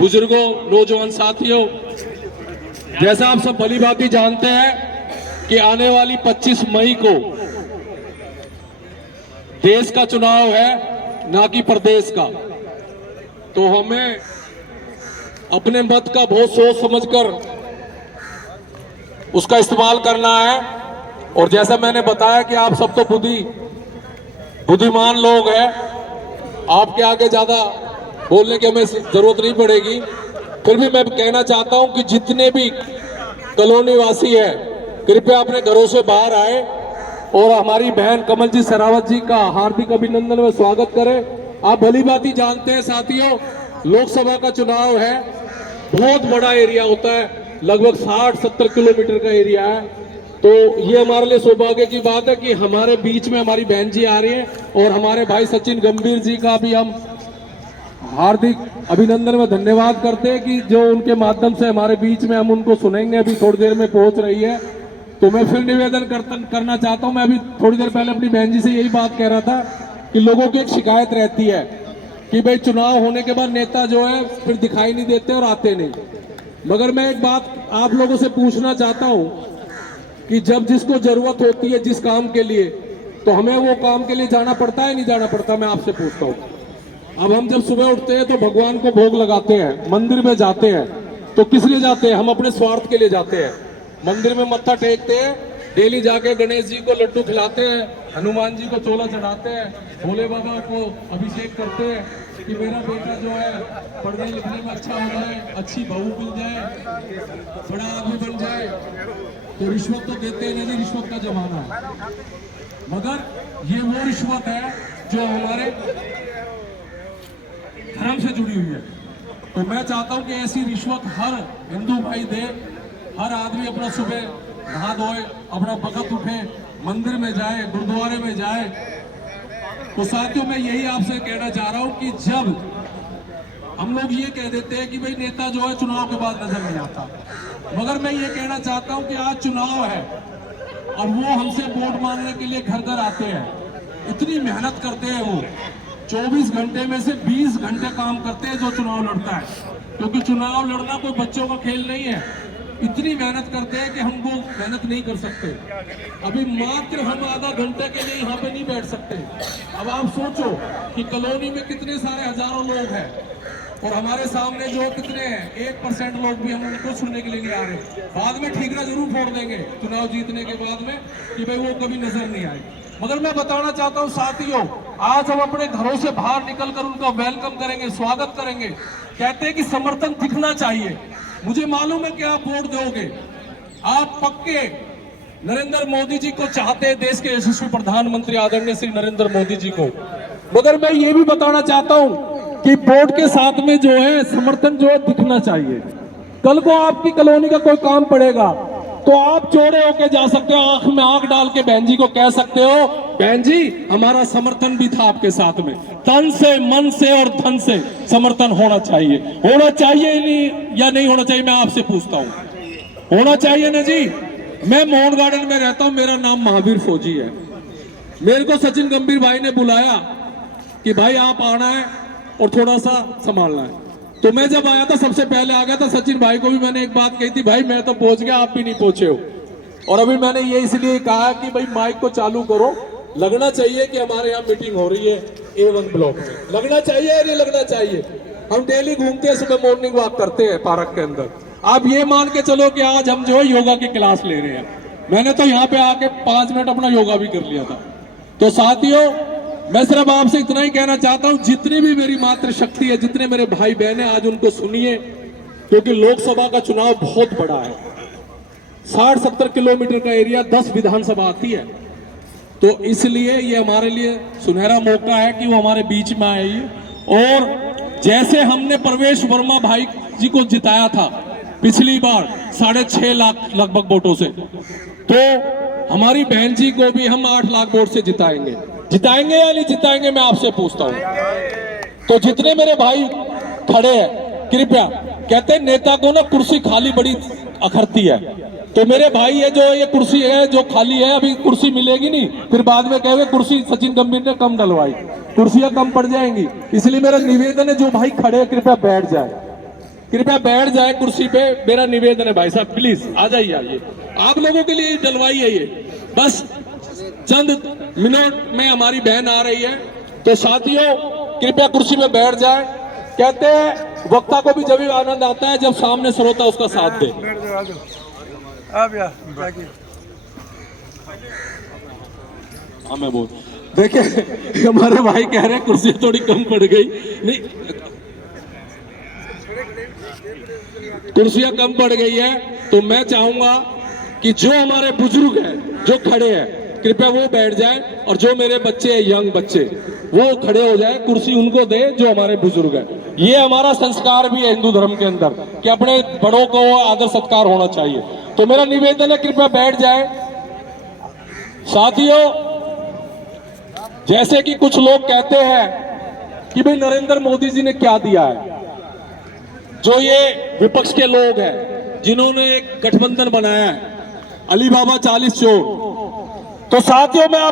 बुजुर्गों, नौजवान साथियों, जैसा आप सब भली भांति जानते हैं कि आने वाली 25 मई को देश का चुनाव है, ना कि प्रदेश का। तो हमें अपने मत का बहुत सोच समझकर उसका इस्तेमाल करना है। और जैसा मैंने बताया कि आप सब तो बुद्धिमान लोग हैं, आपके आगे ज्यादा बोलने की हमें जरूरत नहीं पड़ेगी। फिर भी मैं कहना चाहता हूं कि जितने भी कॉलोनी वासी है, कृपया अपने घरों से बाहर आए और हमारी बहन कमलजीत शेरावत जी का हार्दिक अभिनंदन में स्वागत करें। आप भली भांति जानते हैं साथियों, लोकसभा का चुनाव है, बहुत बड़ा एरिया होता है, लगभग 60-70 किलोमीटर का एरिया है। तो ये हमारे लिए सौभाग्य की बात है कि हमारे बीच में हमारी बहन जी आ रही हैं और हमारे भाई सचिन गंभीर जी का भी हम हार्दिक अभिनंदन में धन्यवाद करते हैं कि जो उनके माध्यम से हमारे बीच में हम उनको सुनेंगे। अभी थोड़ी देर में पहुंच रही है। तो मैं फिर निवेदन करना चाहता हूं। मैं अभी थोड़ी देर पहले अपनी बहन जी से यही बात कह रहा था कि लोगों की एक शिकायत रहती है कि भाई चुनाव होने के बाद नेता जो है फिर दिखाई नहीं देते और आते नहीं। मगर मैं एक बात आप लोगों से पूछना चाहता हूं कि जब जिसको जरूरत होती है जिस काम के लिए, तो हमें वो काम के लिए जाना पड़ता है नहीं जाना पड़ता? मैं आपसे पूछता हूं। अब हम जब सुबह उठते हैं तो भगवान को भोग लगाते हैं, मंदिर में जाते हैं, तो किस लिए जाते हैं? हम अपने स्वार्थ के लिए जाते हैं। मंदिर में मत्था टेकते हैं, डेली जाके गणेश जी को लड्डू खिलाते हैं, हनुमान जी को चोला चढ़ाते हैं, भोले बाबा को अभिषेक करते हैं कि मेरा बेटा जो है पढ़ने लिखने में अच्छा हो जाए, अच्छी बहू मिल जाए, बड़ा आदमी बन जाए। तो रिश्वत तो देते हैं नहीं, रिश्वत का जमाना है। मगर ये वो रिश्वत है जो हमारे धर्म से जुड़ी हुई है। तो मैं चाहता हूं कि ऐसी रिश्वत हर हिंदू भाई दे, हर आदमी अपना सुबह नहा धोए, अपना वक्त उठे, मंदिर में जाए, गुरुद्वारे में जाए। तो साथियों, मैं यही आपसे कहना चाह रहा हूं कि जब हम लोग ये कह देते हैं कि भाई नेता जो है चुनाव के बाद नजर नहीं आता, मगर मैं ये कहना चाहता हूं कि आज चुनाव है और वो हमसे वोट मांगने के लिए घर घर आते हैं। इतनी मेहनत करते हैं, वो 24 घंटे में से 20 घंटे काम करते हैं जो चुनाव लड़ता है, क्योंकि चुनाव लड़ना कोई बच्चों का खेल नहीं है। इतनी मेहनत करते हैं कि हम वो मेहनत नहीं कर सकते। अभी मात्र हम आधा घंटे के लिए यहाँ पे नहीं बैठ सकते। अब आप सोचो कि कॉलोनी में कितने सारे हजारों लोग हैं और हमारे सामने जो कितने हैं, 1% लोग भी हम उनको सुनने के लिए नहीं आ रहे। बाद में ठीकरा जरूर फोड़ देंगे चुनाव जीतने के बाद में कि भाई वो कभी नजर नहीं आए। मगर मैं बताना चाहता हूं साथियों, आज हम अपने घरों से बाहर निकलकर उनका वेलकम करेंगे, स्वागत करेंगे। कहते हैं कि समर्थन दिखना चाहिए। मुझे मालूम है कि आप वोट दोगे, आप पक्के नरेंद्र मोदी जी को चाहते हैं, देश के यशस्वी प्रधानमंत्री आदरणीय श्री नरेंद्र मोदी जी को। मगर मैं ये भी बताना चाहता हूं कि वोट के साथ में जो है समर्थन जो है दिखना चाहिए। कल को आपकी कॉलोनी का कोई काम पड़ेगा तो आप चौड़े होके जा सकते हो, आंख में आंख डाल के बहन जी को कह सकते हो, बहन जी हमारा समर्थन भी था आपके साथ में। तन से, मन से और धन से समर्थन होना चाहिए। होना चाहिए नहीं या नहीं होना चाहिए? मैं आपसे पूछता हूं, होना चाहिए ना जी? मैं मोहन गार्डन में रहता हूं, मेरा नाम महावीर फौजी है। मेरे को सचिन गंभीर भाई ने बुलाया कि भाई आप आना है और थोड़ा सा संभालना है। तो मैं जब आया था सबसे पहले आ गया था। सचिन भाई को भी मैंने एक बात कही थी, भाई मैं तो पहुंच गया, आप भी नहीं पहुंचे हो। और अभी मैंने ये इसलिए कहा कि भाई माइक को चालू करो, लगना चाहिए कि हमारे यहाँ मीटिंग हो रही है A1 ब्लॉक में। लगना चाहिए या नहीं लगना चाहिए? हम डेली घूमते हैं, सुबह मॉर्निंग वॉक करते हैं पार्क के अंदर। आप ये मान के चलो कि आज हम जो है योगा की क्लास ले रहे हैं। मैंने तो यहाँ पे आके 5 मिनट अपना योगा भी कर लिया था। तो साथियों, मैं सिर्फ आपसे इतना ही कहना चाहता हूं, जितनी भी मेरी मातृ शक्ति है, जितने मेरे भाई बहन है, आज उनको सुनिए, क्योंकि लोकसभा का चुनाव बहुत बड़ा है। 60-70 किलोमीटर का एरिया, 10 विधानसभा आती है। तो इसलिए ये हमारे लिए सुनहरा मौका है कि वो हमारे बीच में आए। और जैसे हमने प्रवेश वर्मा भाई जी को जिताया था पिछली बार 6.5 लाख लगभग वोटों से, तो हमारी बहन जी को भी हम 8 लाख वोट से जिताएंगे। जिताएंगे या नहीं जिताएंगे? मैं आपसे पूछता हूं। तो जितने मेरे भाई खड़े हैं, कृपया, कहते हैं नेता को ना कुर्सी खाली बड़ी अखरती है। तो मेरे भाई ये जो ये कुर्सी है जो खाली है, अभी कुर्सी मिलेगी नहीं, फिर बाद में कहेंगे कुर्सी सचिन गंभीर ने कम डलवाई, कुर्सियां कम पड़ जाएंगी। इसलिए मेरा निवेदन है, जो भाई खड़े कृपया बैठ जाए। कृपया बैठ जाए कुर्सी पे, मेरा निवेदन है भाई साहब, प्लीज आ जाइए, आइए, आप लोगों के लिए डलवाई है ये, बस चंद मिनट में हमारी बहन आ रही है। तो साथियों कृपया कुर्सी में बैठ जाए। कहते हैं वक्ता को भी जब भी आनंद आता है जब सामने श्रोता उसका साथ दे। हाँ मैं बोल, देखिए हमारे भाई कह रहे हैं कुर्सी थोड़ी कम पड़ गई, नहीं कुर्सियां कम पड़ गई है, तो मैं चाहूंगा कि जो हमारे बुजुर्ग हैं जो खड़े हैं कृपया वो बैठ जाए, और जो मेरे बच्चे हैं यंग बच्चे वो खड़े हो जाए, कुर्सी उनको दे जो हमारे बुजुर्ग हैं। ये हमारा संस्कार भी है हिंदू धर्म के अंदर कि अपने बड़ों को आदर सत्कार होना चाहिए। तो मेरा निवेदन है कृपया बैठ जाए। साथियों जैसे कि कुछ लोग कहते हैं कि भाई नरेंद्र मोदी जी ने क्या दिया है, जो ये विपक्ष के लोग हैं जिन्होंने एक गठबंधन बनाया है अली बाबा 40 चोर, तो साथियों में